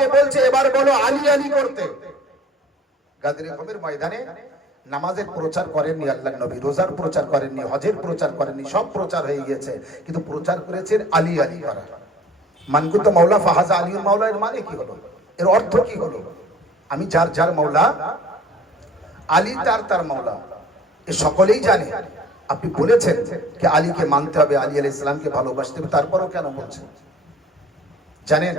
আমাকে বলছে এবার বলো আলী আলী করতে। গাদির কবির ময়দানে নামাজের প্রচার করেননি আল্লাহর নবী, রোজার প্রচার করেননি, হজের প্রচার করেননি, সব প্রচার হয়ে গিয়েছে, কিন্তু প্রচার করেছেন আলী আলী করা। মানকুত মাওলা ফাহাজা আলীর মাওলা, এর মানে কি হলো, এর অর্থ কি হলো? আমি যার যার মাওলা, আলী তার তার মাওলা, এ সকলেই জানে। আপনি বলেছেন যে আলীকে মানতে হবে, আলী আলাইহিস সালামকে ভালোবাসতে হবে, তারপরও কেন বলছেন? জানেন,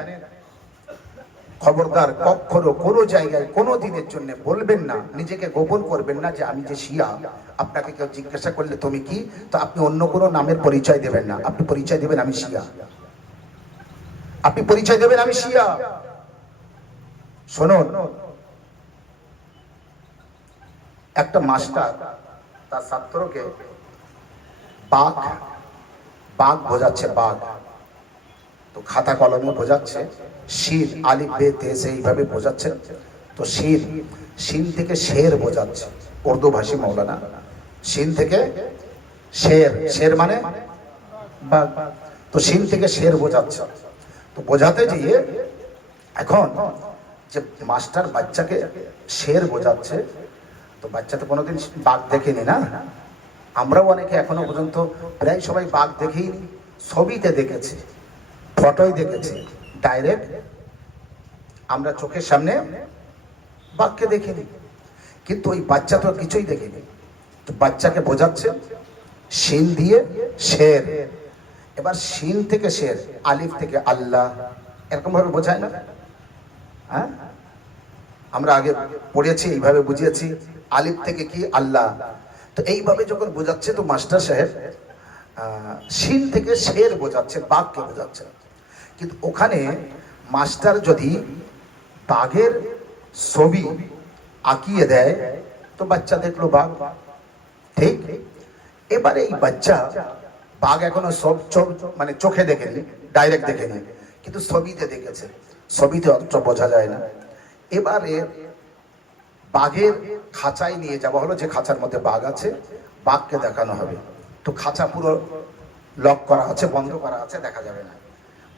খবরদার কখনো কোনো জায়গায় কোনো দিনের জন্য বলবেন না, নিজেকে গোপন করবেন না যে আমি যে শিয়া। আপনাকে কেউ জিজ্ঞাসা করলে তুমি কি, তো আপনি অন্য কোনো নামের পরিচয় দেবেন না, আপনি পরিচয় দেবেন আমি শিয়া, আপনি পরিচয় দেবেন আমি শিয়া। শুনুন, একটা মাস্টার তার ছাত্রকে বাঘ বাঘ বোঝাচ্ছে, বাঘ, তো খাতা কলমে বোঝাচ্ছে, শির আলিফ বে তে সে এইভাবে বোঝাচ্ছে, তো শির শিন থেকে শের বোঝাচ্ছে, উর্দু ভাষী মৌলানা, শিন থেকে শের, শের মানে বাঘ, তো শিন থেকে শের বোঝাচ্ছে। তো বোঝাতে গিয়ে এখন যে মাস্টার বাচ্চাকে শের বোঝাচ্ছে, তো বাচ্চা তো কোনোদিন বাঘ দেখেনি না, আমরাও অনেকে এখনো পর্যন্ত প্রায় সবাই বাঘ দেখেই ছবিতে দেখেছি, ফটোই দেখেছি, ডাইরেক্ট আমরা চোখের সামনে বাঘকে দেখিনি, কিন্তু ওই বাচ্চা তো কিছুই দেখেনি। তো বাচ্চাকে বোঝাচ্ছে শিন দিয়ে শের, এবার শিন থেকে শের, আলিফ থেকে আল্লাহ, এরকম ভাবে বোঝায় না? হ্যাঁ, আমরা আগে পড়েছি, এইভাবে বুঝিয়েছি, আলিফ থেকে কি আল্লাহ, তো এইভাবে যখন বোঝাচ্ছে, তো মাস্টার সাহেব শিন থেকে শের বোঝাচ্ছে, বাঘকে বোঝাচ্ছে, কিন্তু ওখানে মাস্টার যদি বাঘের ছবি আঁকিয়ে দেয়, তো বাচ্চা দেখলো বাঘ, ঠিক? এবারে এই বাচ্চা বাঘ এখনো সব মানে চোখে দেখেনি, ডাইরেক্ট দেখেনি, কিন্তু ছবিতে দেখেছে, ছবিতে অত বোঝা যায় না। এবারে বাঘের খাঁচায় নিয়ে যাওয়া হলো, যে খাঁচার মধ্যে বাঘ আছে, বাঘকে দেখানো হবে, তো খাঁচা পুরো লক করা আছে, বন্ধ করা আছে, দেখা যাবে না।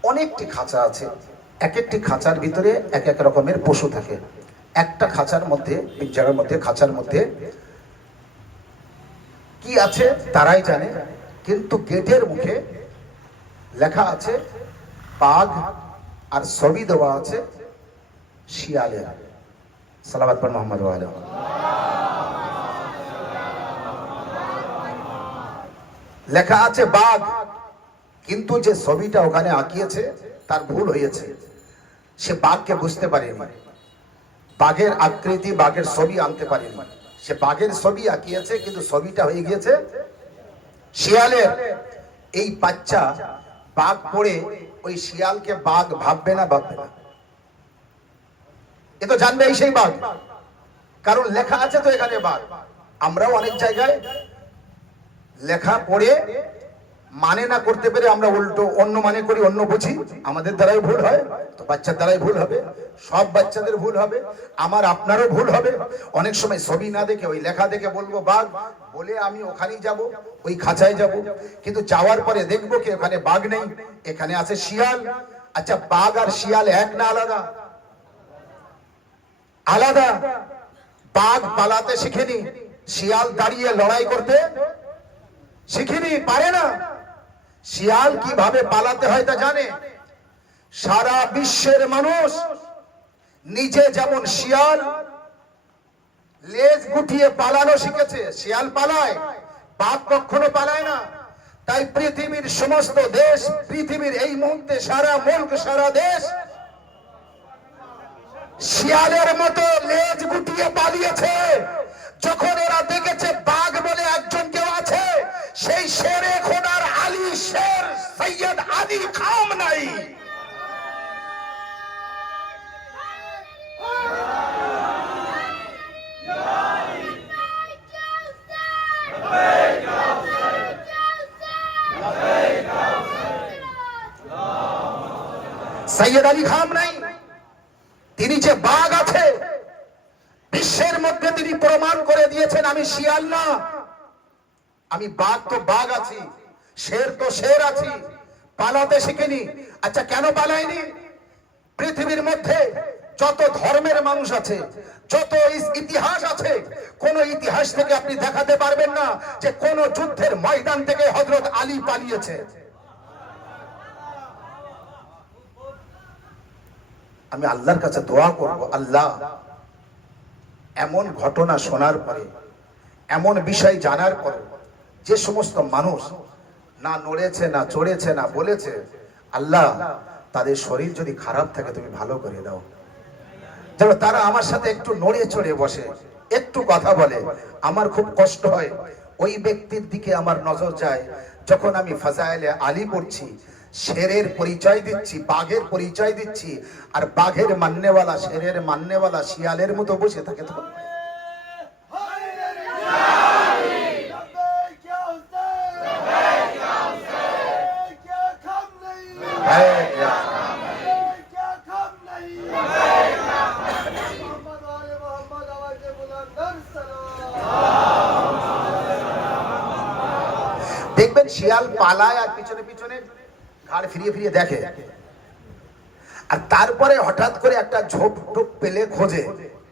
অনেকটি খাঁচা আছে, এক একটি খাঁচার ভিতরে এক এক রকমের পশু থাকে। একটা খাঁচার মধ্যে, পিঞ্জারার মধ্যে, খাঁচার মধ্যে কি আছে তারাই জানে, কিন্তু গেটের মুখে লেখা আছে বাঘ, আর ছবি দেওয়া আছে শিয়ালের। সালাওয়াত পড় মুহাম্মদ ওয়া আলা। লেখা আছে বাঘ, কিন্তু যে ছবিটা ওখানে আঁকিয়েছে তার ভুল হয়েছে, সে বাঘকে বুঝতে পারেনি, বাঘের আকৃতি, বাঘের ছবি আনতে পারেনি, সে বাঘের ছবি আঁকিয়েছে, কিন্তু ছবিটা হয়ে গিয়েছে শিয়ালের। এই বাচ্চা বাঘ পড়ে ওই শিয়ালকে বাঘ ভাববে না, ভাববে না, এ তো জানবে এই সেই বাঘ, কারণ লেখা আছে তো এখানে বাঘ। আমরাও অনেক জায়গায় লেখা পড়ে মানে না করতে পেরে আমরা উল্টো অন্য মানে করি, অন্য বুঝি, আমাদের দ্বারাই ভুল হয়, তো বাচ্চার দ্বারাই ভুল হবে, সব বাচ্চাদের ভুল হবে, আমার আপনারও ভুল হবে। অনেক সময় ছবি না দেখে ওই লেখা দেখে বলবো বাঘ, বলে আমি ওখানেই যাব, ওই খাঁচায় যাব, কিন্তু যাওয়ার পরে দেখবো কি ওখানে বাঘ নেই, এখানে আছে শিয়াল। আচ্ছা, বাঘ আর শিয়াল এক না আলাদা? আলাদা। বাঘ পালাতে শিখেনি, শিয়াল দাঁড়িয়ে লড়াই করতে শিখিনি, পারে না। শিয়াল কিভাবে পালাতে হয় তা জানে। সারা বিশ্বের মানুষ নিজে যেমন শিয়াল লেজ গুটিয়ে পালানো শিখেছে, শিয়াল পালায়, বাঘ কখনো পালায় না। তাই পৃথিবীর সমস্ত দেশ, পৃথিবীর এই মুহূর্তে সারা মুলক, সারা দেশ শিয়ালের মতো লেজ গুটিয়ে পালিয়েছে। যখন ওরা দেখেছে বাঘ বলে একজন কেউ আছে, সেই শেরে খোদার আলী শের সৈয়দ আলী খামনাই সৈয়দ আলী খামনাই, তিনি যে বাঘ আছে বিশ্বের মধ্যে, তিনি প্রমাণ করে দিয়েছেন আমি শিয়াল না, আমি বাঘ তো বাঘ আছি, শের তো শের আছি, পালাতে শিখিনি। আচ্ছা, কেন পালাইনি? পৃথিবীর মধ্যে যত ধর্মের মানুষ আছে, যত ইতিহাস আছে, কোন ইতিহাস থেকে আপনি দেখাতে পারবেন না যে কোন যুদ্ধের ময়দান থেকে হযরত আলী পালিয়েছে। আমি আল্লাহর কাছে দোয়া করব, আল্লাহ এমন ঘটনা শোনার পরে, এমন বিষয় জানার পরে যে সমস্ত মানুষ না নড়েছে, না চড়েছে, না বলেছে, আল্লাহ তাদের শরীর যদি খারাপ থাকে তুমি ভালো করে দাও, যেন তারা আমার সাথে একটু নড়ে চড়ে বসে, একটু কথা বলে। আমার খুব কষ্ট হয় ওই ব্যক্তির দিকে আমার নজর যায় যখন আমি ফাজাইলে আলী পড়ছি, শেরের পরিচয় দিচ্ছি, বাঘের পরিচয় দিচ্ছি, আর বাঘের মান্যওয়ালা, শেরের মান্যওয়ালা শিয়ালের মতো বসে থাকে। তখন দেখবেন শিয়াল পালায় আর পিছনে পিছনে ঘাড় ফিরিয়ে ফিরিয়ে দেখে, আর তারপরে হঠাৎ করে একটা ঝোপ টোপ পেলে খোঁজে,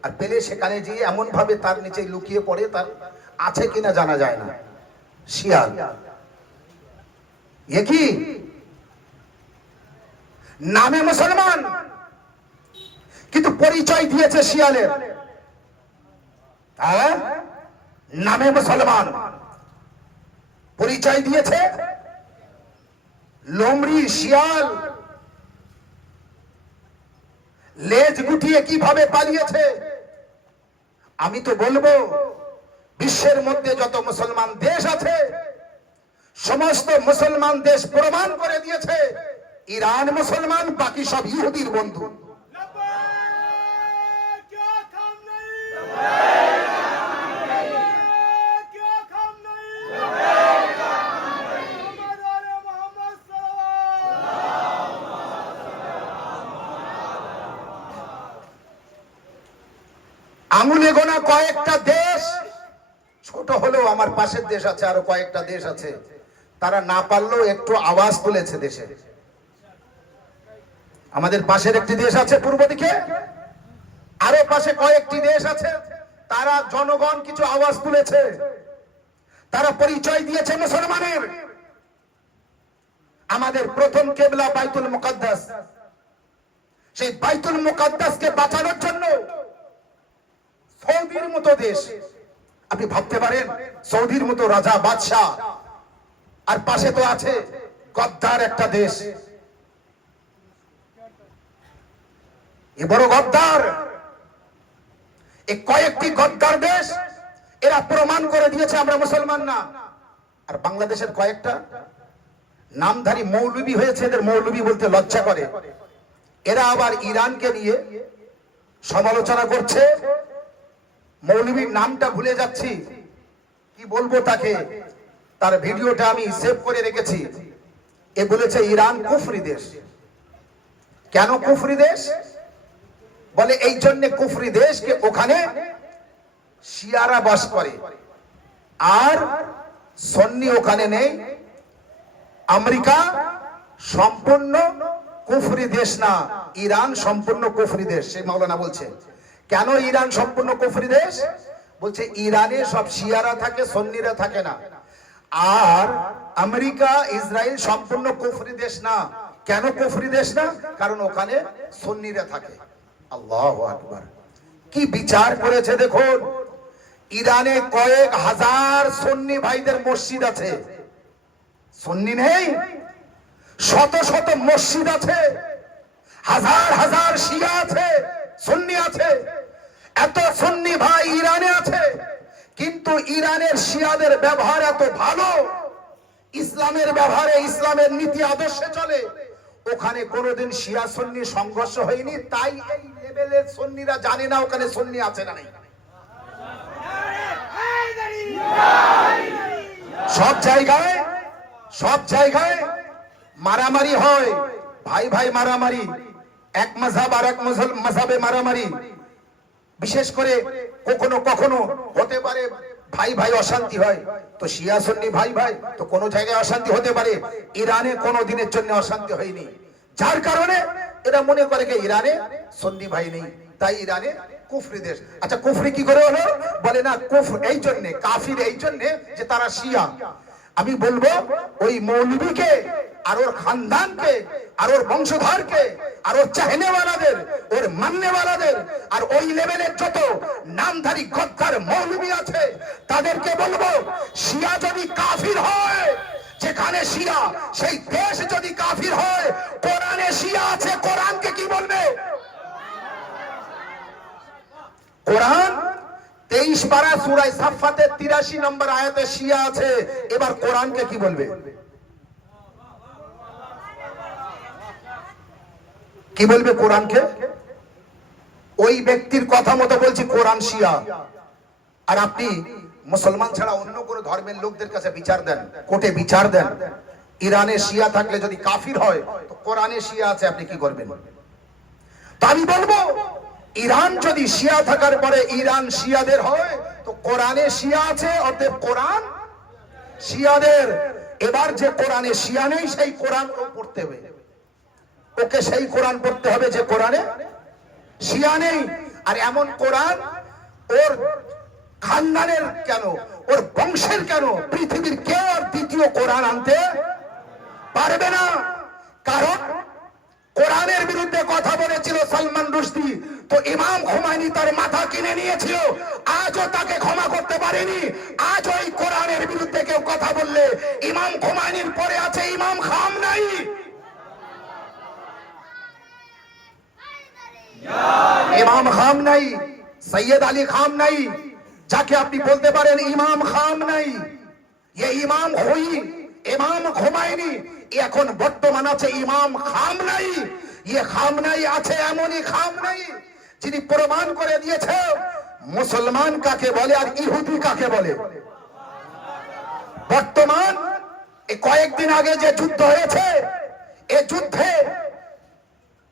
আর পেলে সেখানে গিয়ে এমন ভাবে তার নিচে লুকিয়ে পড়ে, তার আছে কিনা জানা যায় না। শিয়াল এ কি নামে মুসলমান, কিন্তু পরিচয় দিয়েছে শিয়ালের। হ্যাঁ, নামে মুসলমান, পরিচয় দিয়েছে লোমড়ি শিয়াল। লেজ গুটিয়ে কিভাবে পালিয়েছে। আমি তো বলবো বিশ্বের মধ্যে যত মুসলমান দেশ আছে, সমস্ত মুসলমান দেশ প্রমাণ করে দিয়েছে ইরান মুসলমান, বাকি সব ইহুদির বন্ধু। আঙুলে গোনা কয়েকটা দেশ, ছোট হলেও আমার পাশের দেশ আছে, আরো কয়েকটা দেশ আছে, তারা না পারলেও একটু আওয়াজ তুলেছে দেশে। আমাদের পাশের একটি দেশ আছে পূর্ব দিকে, আরো পাশে কয়েকটি দেশ আছে, তারা জনগণ কিছু আওয়াজ তুলেছে, তারা পরিচয় দিয়েছে মুসলমানের। আমাদের প্রথম কেবলা বাইতুল মুকাদ্দাস, সেই বাইতুল মুকাদ্দাসকে বাঁচানোর জন্য সৌদির মতো দেশ, আপনি ভাবতে পারেন সৌদির মতো রাজা বাদশাহ, আর পাশে তো আছে গদ্দার একটা দেশ, এ বড় গদ্দার। এই কয়েকটি গদ্দার দেশ এরা প্রমাণ করে দিয়েছে আমরা মুসলমান না। আর বাংলাদেশের কয়েকটা নামধারী মৌলবী হয়েছে, এদের মৌলবী বলতে লজ্জা করে, এরা আবার ইরানকে নিয়ে সমালোচনা করছে। মৌলবীর নামটা ভুলে যাচ্ছি, কি বলবো তাকে, তার ভিডিওটা আমি সেভ করে রেখেছি। এ বলেছে ইরান কুফরি দেশ। কেন কুফরি দেশ বলে? এই জন্য কুফরি দেশ কে ওখানে শিয়ারা বাস করে, আর সুন্নি ওখানে নেই। আমেরিকা সম্পূর্ণ কুফরি দেশ না, ইরান সম্পূর্ণ কুফরি দেশ। সেই মাওলানা বলছে কেন ইরান সম্পূর্ণ কুফরি দেশ? বলছে ইরানে সব শিয়ারা থাকে, সুন্নিরা থাকে না। আর আমেরিকা, ইসরায়েল সম্পূর্ণ কুফরি দেশ না। কেন কুফরি দেশ না? কারণ ওখানে সুন্নিরা থাকে। আল্লাহু আকবার, কি বিচার করেছে দেখুন। ইরানে কয়েক হাজার সুন্নি ভাইদের মসজিদ আছে, সুন্নি নেই, শত শত মসজিদ আছে, হাজার হাজার শিয়া আছে, সুন্নি আছে। এত সুন্নি ভাই ইরানে আছে, কিন্তু ইরানের শিয়াদের ব্যবহার এত ভালো, ইসলামের ব্যবহারে, ইসলামের নীতি আদর্শে চলে। ওখানে কোনোদিন শিয়া সুন্নি সংঘর্ষ হয়নি, তাই এই লেভেলের সুন্নিরা জানে না ওখানে সুন্নি আছে না নেই। সব জায়গায় মারামারি হয়, ভাই ভাই মারামারি, এক মাযহাব আর এক মাযহাবে মারামারি। বিশেষ করে কখনো কখনো হতে পারে ভাই ভাই অশান্তি হয়, তো শিয়া সুন্নি ভাই ভাই, তো কোনো জায়গায় অশান্তি হতে পারে। ইরানে কোনো দিনের জন্য অশান্তি হয়নি, যার কারণে এরা মনে করে যে ইরানে সুন্নি ভাই নেই, তাই ইরানে কুফরি দেশ। আচ্ছা কুফরি কি করে হলো? বলে না কুফর এই জন্য, কাফির এই জন্য যে তারা শিয়া। আমি বলবো ওই মৌলবীকে আর ওর খানদানকে আর ওর বংশধরকে আর ওর চাহনেওয়ালাদের, ওর মাননেওয়ালাদের আর ওই লেভেলের যত নামধারী গদ্দার মৌলবী আছে তাদেরকে বলবো, শিয়া যদি কাফির হয়, যেখানে শিয়া সেই দেশ যদি কাফির হয়, কোরআনে শিয়া আছে, কোরআনকে কি বলবে? কোরআন 23 পারা সূরা সাফফাতের 83 নম্বর আয়াতে শিয়া আছে, এবার কোরআনকে কি বলবে? কি বলবে কোরআনকে? ওই ব্যক্তির কথা মতো বলছি কোরআন শিয়া। আর আপনি মুসলমান ছাড়া অন্য কোন ধর্মের লোকদের কাছে বিচার দেন, কোর্টে বিচার দেন, ইরানে শিয়া থাকলে যদি কাফির হয় তো কোরআনে শিয়া আছে, আপনি কি করবেন? তো আমি বলবো ইরান যদি শিয়া থাকার পরে ইরান শিয়াদের হয় তো কোরআনে শিয়া আছে, অতএব কোরআন শিয়াদের। এবার যে কোরআনে শিয়া নেই সেই কোরআন পড়তে হবে, ওকে সেই কোরআন পড়তে হবে যে কোরআনে শিয়া নেই। আর এমন কোরআন ওর খানদানের কেন, ওর বংশের কেন, পৃথিবীর কেউ আর দ্বিতীয় কোরআন আনতে পারবে না। কারণ কোরআনের বিরুদ্ধে কথা বলেছিল সালমান রুশদি, তো ইমাম খুমাইনি তার মাথা কিনে নিয়েছিল, আজও তাকে ক্ষমা করতে পারেনি। আজ ওই কোরআনের বিরুদ্ধে কেউ কথা বললে ইমাম খুমাইনির পরে আছে ইমাম খামনাই। ইমাম খামনাই, সৈয়দ আলী খামনাই, যাকে আপনি বলতে পারেন ইমাম খামনাই, এই ইমাম হুই, ইমাম খুমাইনি, এখন বর্তমান আছে ইমাম খামনাই। ये খামনাই আছে এমনই খামনাই যিনি প্রমাণ করে দিয়েছে মুসলমান কাকে বলে আর ইহুদি কাকে বলে। বর্তমান এই কয়েকদিন আগে যে যুদ্ধ হয়েছে, এই যুদ্ধে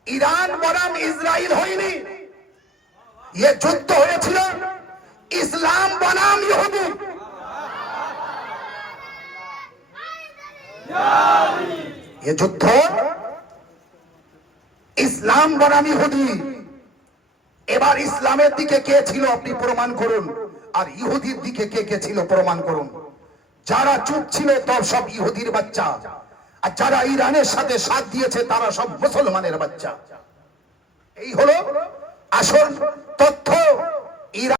ইরান বনাম ইসরায়েল হয়নি, ये যুদ্ধ হয়েছিল ইসলাম বনাম ইহুদি। ये যুদ্ধ ইসলাম বনাম ইহুদি। এবার ইসলামের দিকে কে ছিল আপনি প্রমাণ করুন, আর ইহুদির দিকে কে কে ছিল প্রমাণ করুন। যারা চুপ ছিল তব সব ইহুদির বাচ্চা, আর যারা ইরানের সাথে সাথ দিয়েছে তারা সব মুসলমানের বাচ্চা। এই হলো আসল তথ্য।